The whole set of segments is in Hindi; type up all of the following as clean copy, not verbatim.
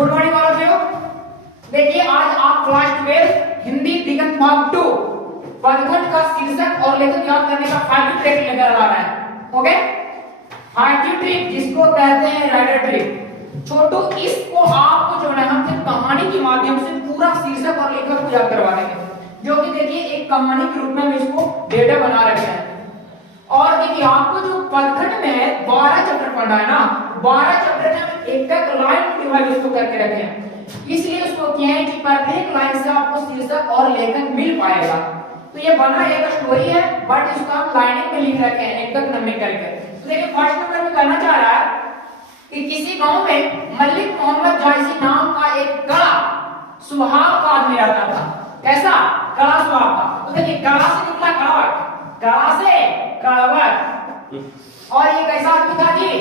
Good morning all of you. देखिए आज आप क्लास 12 हिंदी दिगंत भाग 2 पदखंड का शीर्षक और लेखक याद करने का फाइव ट्रिक लेकर आ रहा है। ओके, फाइव ट्रिक जिसको कहते हैं राइडर ट्रिक। छोटू इसको आपको जो है हम कहानी के माध्यम से पूरा शीर्षक और लेखक को याद करवा देंगे, जो कि देखिए एक कहानी के रूप में हम इसको डेटा बना रखे हैं। और देखिए आपको जो पदखंड में 12 चैप्टर पढ़ना है ना, 12 चैप्टर में हम एक लाइन डिवाइड इसको करके रखे हैं, इसलिए उसको क्या है कि प्रत्येक लाइन से आपको शीर्षक और लेखक मिल पाएगा। तो ये बना एक स्टोरी है, बट इसको हम लाइनिंग में लिख रखे हैं एक नंबर करके। तो देखिए फर्स्ट नंबर में कहना चाह रहा है कि किसी गांव में मलिक मोहम्मद जायसी नाम का एक कड़ा स्वभाव का आदमी रहता था। कैसा? कड़ा स्वभाव का। तो देखिए कड़ा से निकला कड़वट, कड़ा से कड़वट। और ये कैसा आदमी था जी?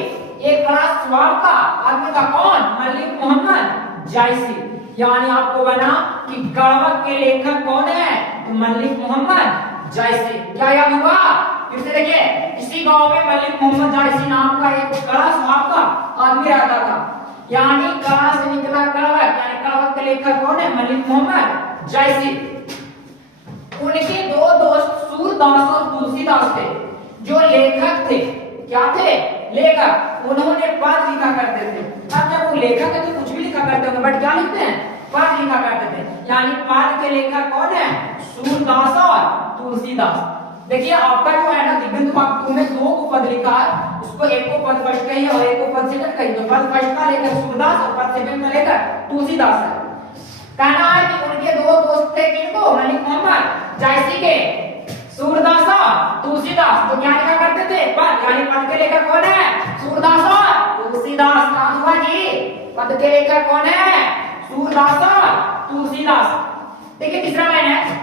एक कड़ा स्वभाव का आदमी था। कौन? मलिक मोहम्मद जायसी। यानी आपको बना कि कड़वट के लेखक कौन है? तो मलिक मोहम्मद जायसी। क्या याद हुआ? फिर से देखिए, इसी गांव में मलिक मोहम्मद जायसी नाम का एक कड़ा स्वभाव का आदमी रहता था। यानी कड़ा से निकला कड़वट, यानी कड़वट के लेखक कौन है? मलिक मोहम्मद जायसी। उनके दो दोस्त सूरदास और तुलसीदास थे, जो लेखक थे। क्या थे? लेखक। उन्होंने पद लिखा करते थे। अब जब वो लेखक है तो कुछ भी लिखा करते होंगे, बट क्या लिखते हैं? पद लिखा करते थे। यानी पद के लेखक कौन है? सूरदास और तुलसीदास। देखिए आपका जो है ना दिगंत भाग 2 में 2 को पद लिखा है, उसको एक को पद फर्स्ट कही और एक को पद सेकंड कही। तो पद फर्स्ट का लेखक सूरदास और पद सेकंड का लेखक तुलसीदास है। कहना है कि उनके दो दोस्त थे, किनको? मलिक मोहम्मद जायसी के सूरदास और तुलसीदास। तो क्या लिखा करते थे? पद। यानी पद के लेखक कौन है? सूरदास और तुलसीदास। क्या हुआ जी? पद के लेखक कौन है? सूरदास और तुलसीदास। देखिए तीसरा लाइन है,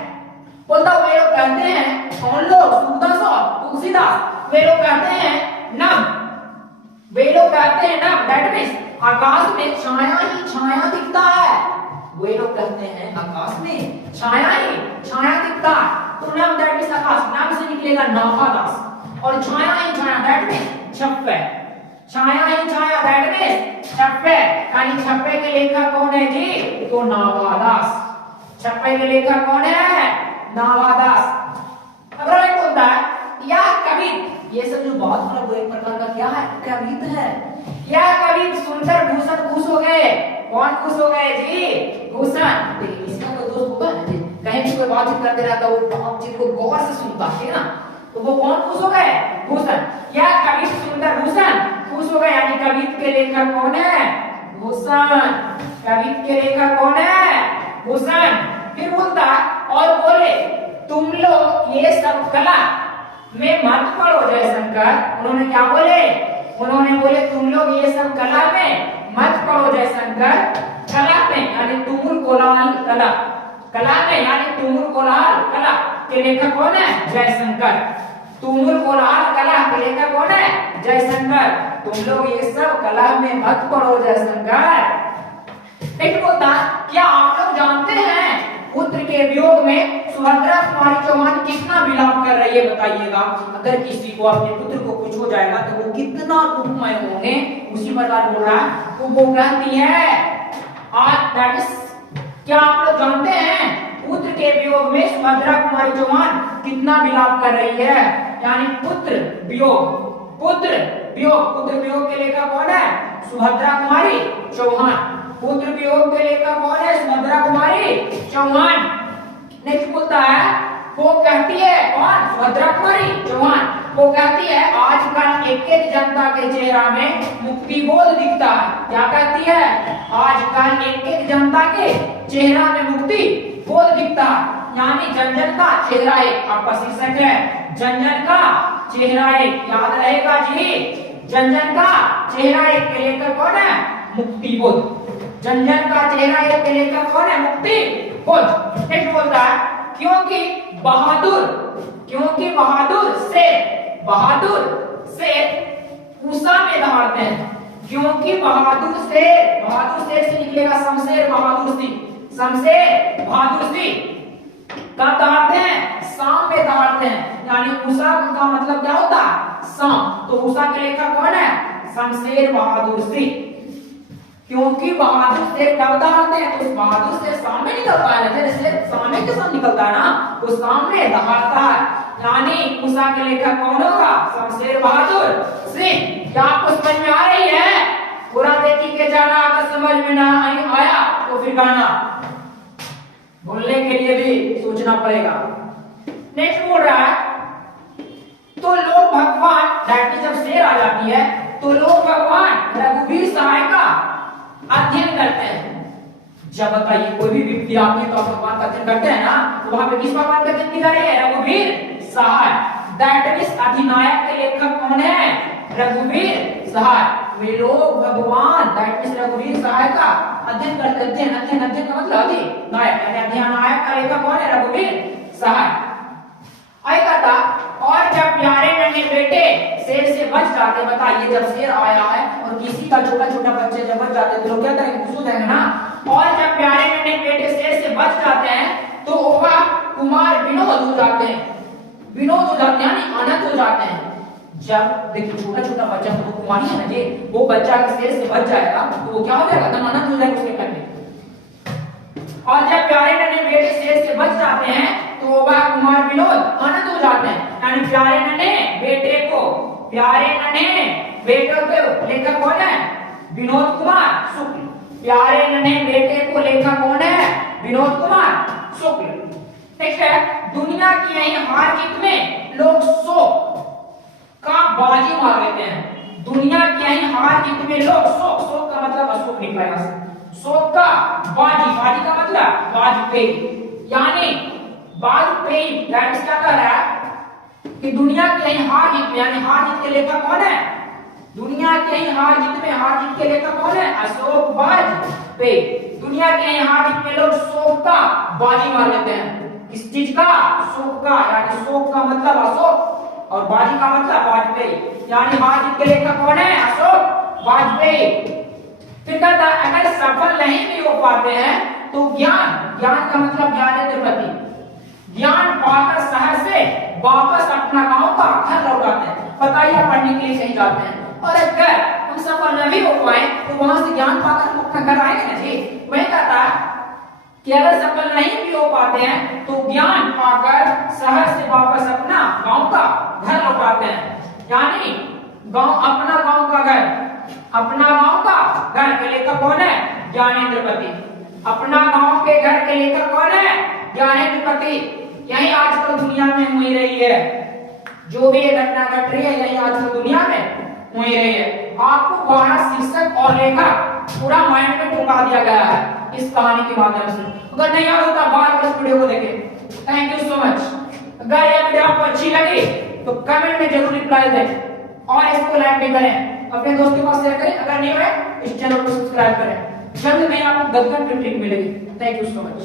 बोलता वे लोग कहते हैं, कौन लोग? सूरदास और तुलसीदास। वे लोग कहते हैं नभ, वे लोग कहते हैं नभ, दैट मींस आकाश में छाया ही छाया दिखता है। वे लोग कहते हैं आकाश में छाया ही छाया दिखता है। तो नभ दैट मींस आकाश, नभ से निकलेगा नाभादास, और छाया ही छाया दैट मींस छप्पे। छाया ही छाया दैट मींस छप्पे। यानी छप्पे के लेखक कौन है जी? तो नाभादास। छप्पे के लेखक कौन है? नाभादास। अगला एक बोलता है या कवित, ये सब जो बहुत मतलब एक प्रकार का क्या है? कवित है। या कवित सुनकर भूषण खुश हो गए। कौन खुश हो गए जी? भूषण। देखिए इसका कोई दोस्त होगा ना जी, कहीं भी कोई बातचीत करते रहता है, वो बातचीत को गौर से सुनता है ना, तो वो कौन खुश हो गए? भूषण। या कवित सुनकर भूषण खुश हो गए। यानी कवित के लेखक कौन है? भूषण। कवित के लेखक कौन है? भूषण। फिर बोलता और बोले तुम लोग ये सब कला में मत पड़ो जयशंकर। उन्होंने क्या बोले? उन्होंने बोले तुम लोग ये सब कला में मत पड़ो जयशंकर। कला में यानी तुमुल कोलाहल कला, कला में यानी तुमुल कोलाहल कला के लेखक कौन है? जयशंकर। तुमुल कोलाहल कला के लेखक कौन है? जयशंकर। तुम लोग ये सब कला में मत पड़ो जयशंकर। एक बोलता क्या आप लोग जानते हैं पुत्र के वियोग में सुभद्रा कुमारी चौहान कितना विलाप कर रही है? बताइएगा। अगर किसी को अपने पुत्र को कुछ हो जाएगा तो वो कितना दुखमय होंगे, उसी प्रकार बोल रहा है। तो वो कहती है आज दैट इज, क्या आप लोग जानते हैं पुत्र के वियोग में सुभद्रा कुमारी चौहान कितना विलाप कर रही है? यानी पुत्र वियोग, पुत्र वियोग। पुत्र वियोग के लेखक कौन है? सुभद्रा कुमारी चौहान। पुत्र वियोग के लेखक कौन है? सुभद्रा कुमारी चौहान। नेक्स्ट बोलता है वो कहती है, कौन? सुभद्रा कुमारी चौहान। वो कहती है आजकल एक जनता के चेहरा में मुक्ति बोध दिखता है। क्या कहती है? आजकल एक जनता के चेहरा में मुक्ति बोध दिखता है। यानी जन जन का चेहरा एक, आपका शीर्षक है जन जन का चेहरा एक। याद रहेगा जी, जन जन का चेहरा एक के लेखक कौन है? मुक्ति बोध। जन जन का चेहरा एक के लेखक कौन है? मुक्ति बोध। नेक्स्ट बोलता है क्योंकि बहादुर, क्योंकि बहादुर शेर, बहादुर शेर उषा में दहाड़ते हैं। क्योंकि बहादुर शेर, बहादुर शेर से निकलेगा शमशेर बहादुर सिंह, शमशेर बहादुर सिंह का दहाड़ते हैं, शाम में दहाड़ते हैं। यानी उषा का मतलब क्या होता है? शाम। तो उषा के लेखक कौन है? शमशेर बहादुर सिंह। क्योंकि बहादुर शेर कब दहाड़ते हैं, तो उस बहादुर शेर सामने निकलता है, जैसे शेर सामने के साथ निकलता है ना, वो सामने दहाड़ता है। यानी मूसा के लेखक कौन होगा, शमशेर बहादुर सिंह। क्या आपको समझ में आ रही है? पूरा देखी के जाना, अगर समझ में ना आया तो फिर गाना बोलने के लिए भी सोचना पड़ेगा। नेक्स्ट बोल रहा है, तो लोग भगवान, दैट जब शेर आ जाती है तो लोग भगवान रघुवीर सहाय का अध्ययन करते हैं। जब बताइए कोई भी विपत्ति आती है तो आप भगवान का अध्ययन करते हैं ना, तो वहां पे किस भगवान का अध्ययन की जा रही है, रघुवीर सहाय। दैट मींस अधिनायक के लेखक कौन है, रघुवीर सहाय। वे लोग भगवान, दैट मींस रघुवीर सहाय का अध्ययन करते हैं। अध्ययन का मतलब अधिनायक, यानी अधिनायक का लेखक कौन है, रघुवीर सहाय। आई कहता, और जब प्यारे नन्हे बेटे शेर से बच जाते, बताइए जब शेर आया है और किसी का छोटा छोटा बच्चे जब बच जाते तो लोग क्या करेंगे, खुश हो जाएंगे ना। और जब प्यारे नन्हे बेटे शेर से बच जाते हैं तो वह कुमार विनोद हो जाते हैं, विनोद हो जाते हैं यानी आनंद हो जाते हैं। जब देखिए छोटा छोटा बच्चा तो कुमारी है ना जी, वो बच्चा अगर शेर से बच जाएगा तो वो क्या हो जाएगा, एकदम आनंद हो जाएगा उसके घर में। और जब प्यारे नन्हे बेटे शेर से बच जाते हैं तो वह कुमार विनोद आनंद हो जाते हैं। यानी प्यारे नन्हे बेटे को, प्यारे नन्हे बेटों के लेखक कौन है, विनोद कुमार शुक्ल। प्यारे नन्हे बेटे को लेखक कौन है, विनोद कुमार शुक्ल। नेक्स्ट है, दुनिया की यही हार जीत में लोग शोक का बाजी मार लेते हैं। दुनिया की यही हार जीत में लोग शोक, शोक का मतलब अशोक निकला है, शोक का बाजी, बाजी का मतलब वाजपेयी, यानी वाजपेयी दैट इज क्या कर रहा है कि दुनिया के यही हार जीत में, यानी हार जीत के लेखक कौन है, दुनिया के यही हार जीत में, हार जीत के लेखक कौन है, अशोक वाजपेयी। दुनिया के यही हार जीत में लोग शोक का बाजी मार लेते हैं। किस चीज का, शोक का, यानी शोक का मतलब अशोक और बाजी का मतलब वाजपेयी, यानी हार जीत के लेखक कौन है, अशोक वाजपेयी। फिर कहता है, अगर सफल नहीं भी हो पाते हैं तो ज्ञान, ज्ञान का मतलब ज्ञानेंद्र पति, ज्ञान पाकर शहर से वापस अपना गांव का घर लौटाते हैं। बताइए पढ़ने के लिए कहीं जाते हैं और अगर हम सफल नहीं हो पाए तो वहां से ज्ञान पाकर अपना घर आएंगे ना जी। मैं कहता कि अगर सफल नहीं भी हो पाते हैं तो ज्ञान पाकर शहर से वापस अपना गांव का घर लौटाते हैं। यानी गांव, अपना गांव का घर, अपना गांव का घर के लेखक कौन है, ज्ञानेंद्र पति। अपना गांव के घर के लेखक कौन है, ज्ञानेंद्र पति। यही आजकल दुनिया में हो रही है, जो भी ये घटना घट रही है यही आजकल दुनिया में हो रही है। आपको बारह शीर्षक और लेखक पूरा माइंड में ठुका दिया गया है इस कहानी के माध्यम से। अगर नहीं आ रहा बार इस वीडियो को देखें। Thank you so much. अगर ये वीडियो आपको अच्छी लगी तो कमेंट में जरूर रिप्लाई दें और इसको लाइक भी करें, अपने दोस्तों के पास शेयर करें। अगर नहीं हुए इस चैनल को सब्सक्राइब करें। जल्द में आपको गदगद ट्रिक मिलेगी। Thank you so much.